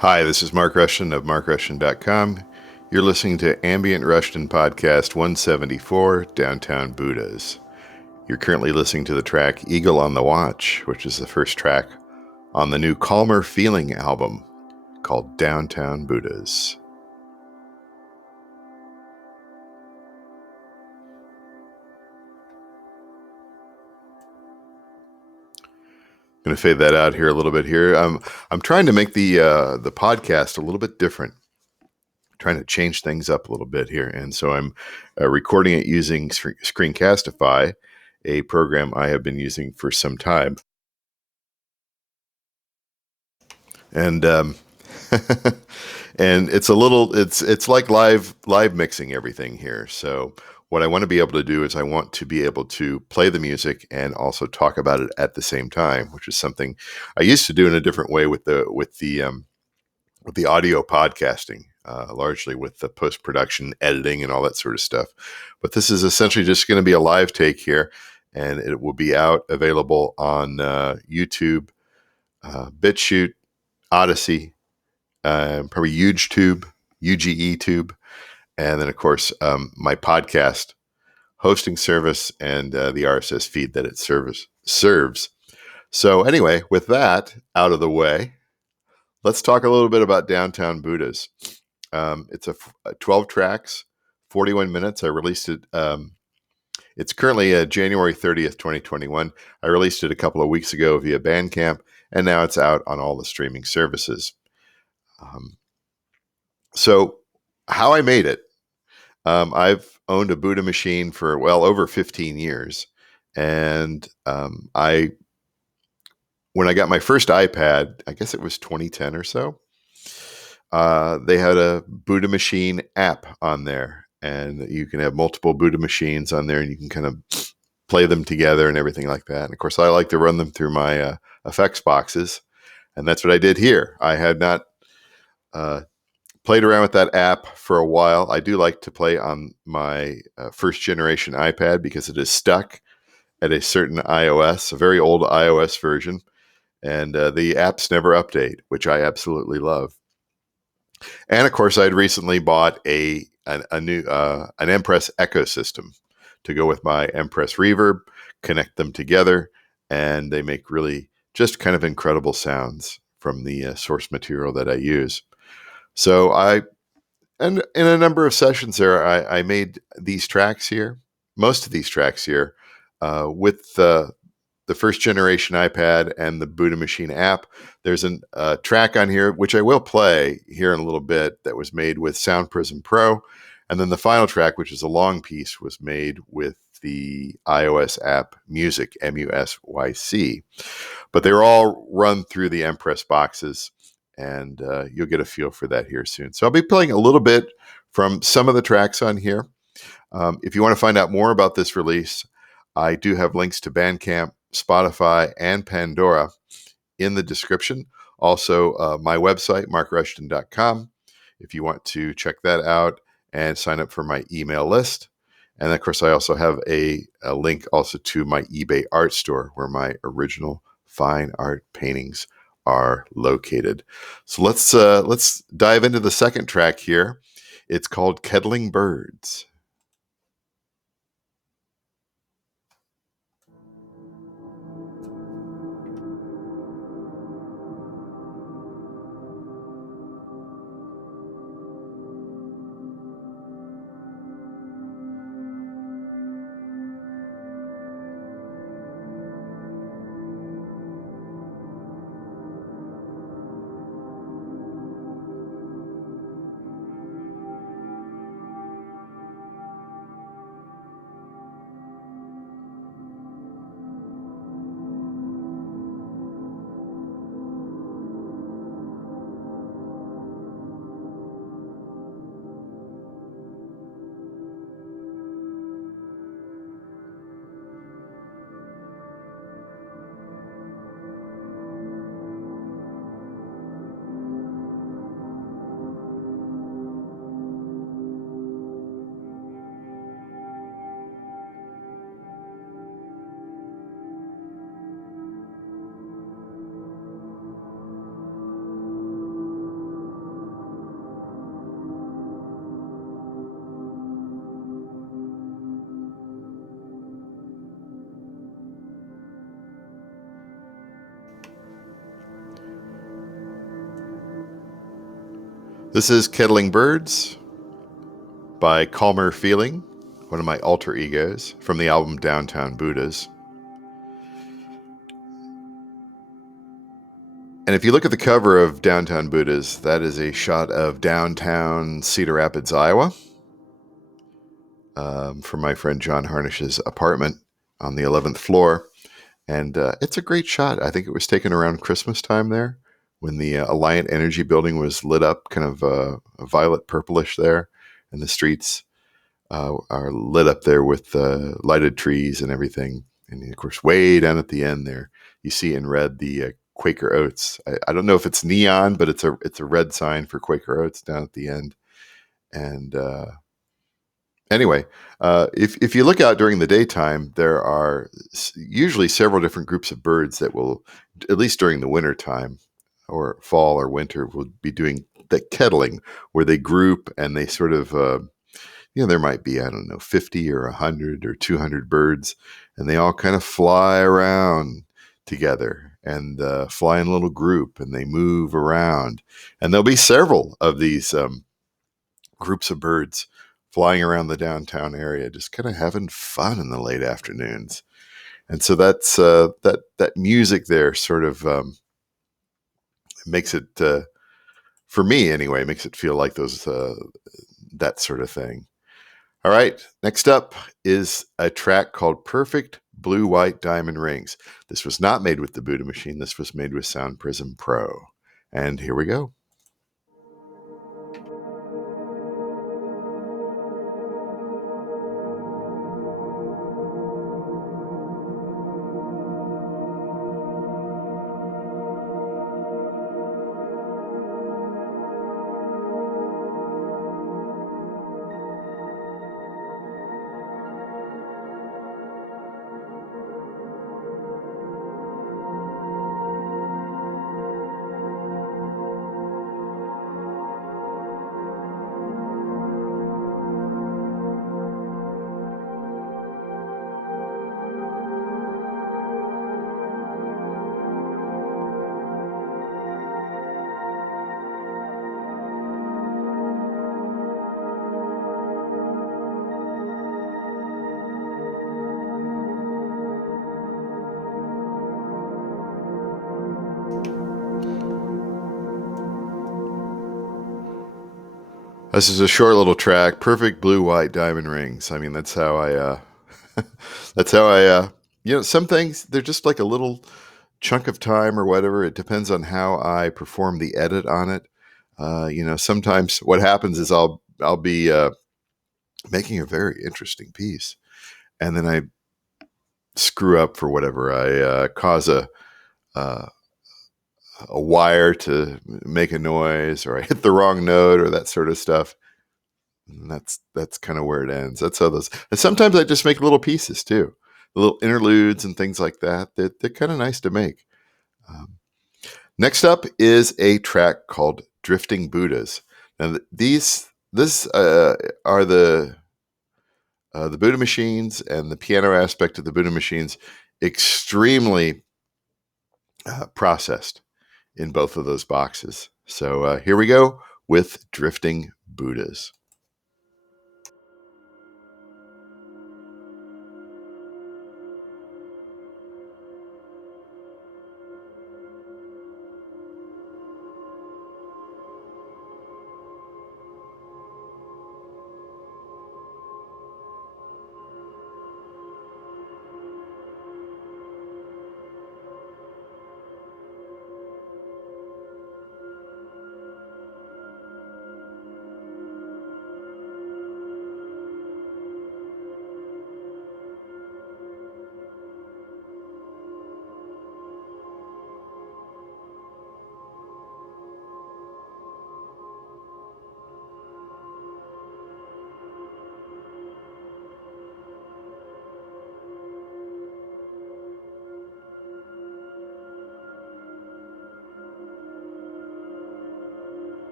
Hi, this is Mark Rushton of markrushton.com. You're listening to Ambient Rushton Podcast 174, Downtown Buddhas. You're currently listening to the track Eagle on the Watch, which is the first track on the new Calmer Feeling album called Downtown Buddhas. I'm going to fade that out here a little bit here. I'm trying to make the podcast a little bit different, trying to change things up a little bit here. And so I'm recording it using Screencastify, a program I have been using for some time. And and it's like live mixing everything here. So what I want to be able to do is I want to be able to play the music and also talk about it at the same time, which is something I used to do in a different way with the audio podcasting, largely with the post-production editing and all that sort of stuff. But this is essentially just going to be a live take here, and it will be available on YouTube, BitChute, Odyssey, probably UgeTube, UGETube, and then, of course, my podcast hosting service and the RSS feed that it serves. So anyway, with that out of the way, let's talk a little bit about Downtown Buddhas. It's a 12 tracks, 41 minutes. I released it. It's currently January 30th, 2021. I released it a couple of weeks ago via Bandcamp, and now it's out on all the streaming services. So how I made it. I've owned a Buddha machine for well over 15 years. And when I got my first iPad, I guess it was 2010 or so, they had a Buddha machine app on there. And you can have multiple Buddha machines on there and you can kind of play them together and everything like that. And of course, I like to run them through my effects boxes. And that's what I did here. I had not played around with that app for a while. I do like to play on my first generation iPad because it is stuck at a certain iOS, a very old iOS version, and the apps never update, which I absolutely love. And of course, I'd recently bought a new an Empress Echosystem to go with my Empress Reverb, connect them together, and they make really just kind of incredible sounds from the source material that I use. So and in a number of sessions there, I made these tracks here, most of these tracks here, with the first generation iPad and the Buddha Machine app. There's a track on here, which I will play here in a little bit, that was made with Sound Prism Pro. And then the final track, which is a long piece, was made with the iOS app Music, MUSYC. But they're all run through the Empress boxes, and you'll get a feel for that here soon. So I'll be playing a little bit from some of the tracks on here. If you want to find out more about this release, I do have links to Bandcamp, Spotify, and Pandora in the description. Also, my website, markrushton.com, if you want to check that out and sign up for my email list. And of course, I also have a link also to my eBay art store where my original fine art paintings are located. So let's dive into the second track here. It's called Kettling Birds. This is Kettling Birds by Calmer Feeling, one of my alter egos, from the album Downtown Buddhas. And if you look at the cover of Downtown Buddhas, that is a shot of downtown Cedar Rapids, Iowa, from my friend John Harnish's apartment on the 11th floor. And it's a great shot. I think it was taken around Christmas time there when the Alliant Energy building was lit up, kind of violet purplish there, and the streets are lit up there with lighted trees and everything. And of course, way down at the end there, you see in red the Quaker Oats. I don't know if it's neon, but it's a red sign for Quaker Oats down at the end. And anyway, if you look out during the daytime, there are usually several different groups of birds that will, at least during the winter time or fall or winter, will be doing that kettling, where they group and they sort of, there might be, 50 or 100 or 200 birds, and they all kind of fly around together and fly in a little group, and they move around. And there'll be several of these groups of birds flying around the downtown area, just kind of having fun in the late afternoons. And so that's that music there sort of makes it, for me anyway, makes it feel like those that sort of thing. All right, next up is a track called Perfect Blue White Diamond Rings. This was not made with the Buddha Machine. This was made with Sound Prism Pro. And here we go. This is a short little track, Perfect Blue White Diamond Rings. I mean, that's how I, some things, they're just like a little chunk of time or whatever. It depends on how I perform the edit on it. Sometimes what happens is I'll be making a very interesting piece, and then I screw up for whatever. I cause a wire to make a noise, or I hit the wrong note, or that sort of stuff. And that's kind of where it ends. That's how those. And sometimes I just make little pieces too, little interludes and things like that. They're kind of nice to make. Next up is a track called Drifting Buddhas. Now this are the Buddha Machines and the piano aspect of the Buddha Machines extremely processed in both of those boxes. So here we go with Drifting Buddhas.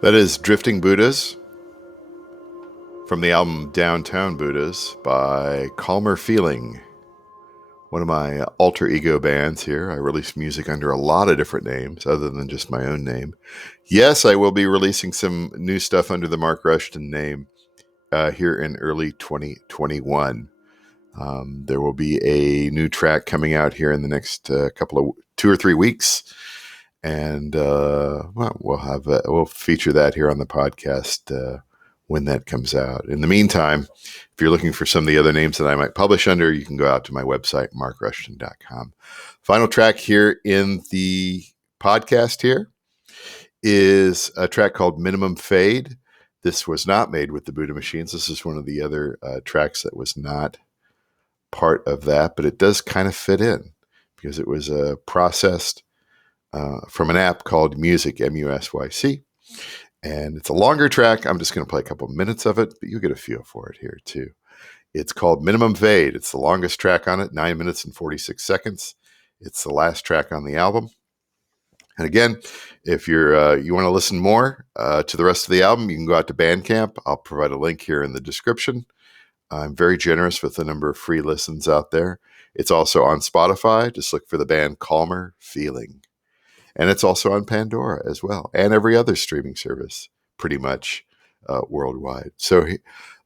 That is Drifting Buddhas from the album Downtown Buddhas by Calmer Feeling, one of my alter ego bands here. I release music under a lot of different names other than just my own name. Yes, I will be releasing some new stuff under the Mark Rushton name here in early 2021. There will be a new track coming out here in the next 2 or 3 weeks. And we'll feature that here on the podcast when that comes out. In the meantime, if you're looking for some of the other names that I might publish under, you can go out to my website, markrushton.com. Final track here in the podcast here is a track called Minimum Fade. This was not made with the Buddha Machines. This is one of the other tracks that was not part of that, but it does kind of fit in because it was processed from an app called Music, M-U-S-Y-C. And it's a longer track. I'm just going to play a couple minutes of it, but you get a feel for it here too. It's called Minimum Fade. It's the longest track on it, 9 minutes and 46 seconds. It's the last track on the album. And again, if you want to listen more to the rest of the album, you can go out to Bandcamp. I'll provide a link here in the description. I'm very generous with the number of free listens out there. It's also on Spotify. Just look for the band Calmer Feeling. And it's also on Pandora as well, and every other streaming service pretty much worldwide. So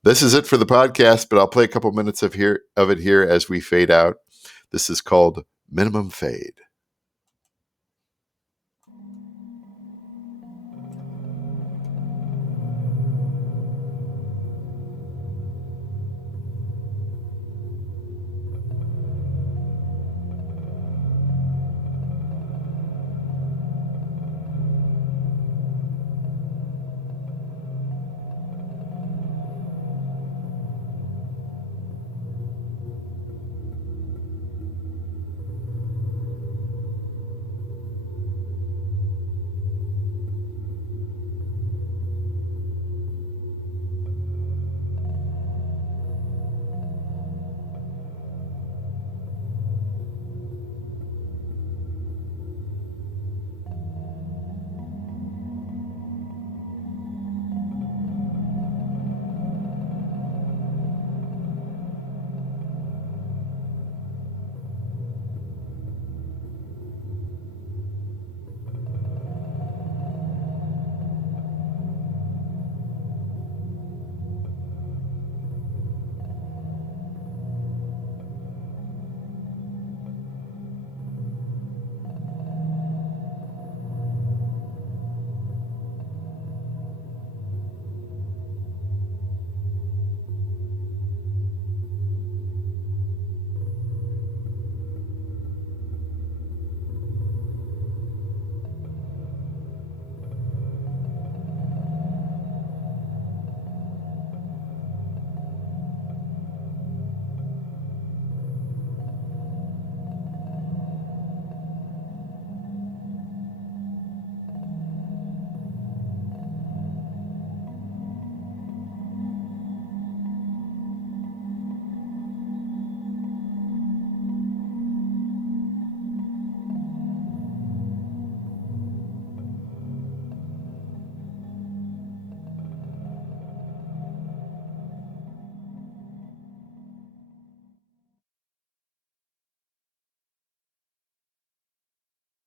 this is it for the podcast, but I'll play a couple minutes of it here as we fade out. This is called Minimum Fade.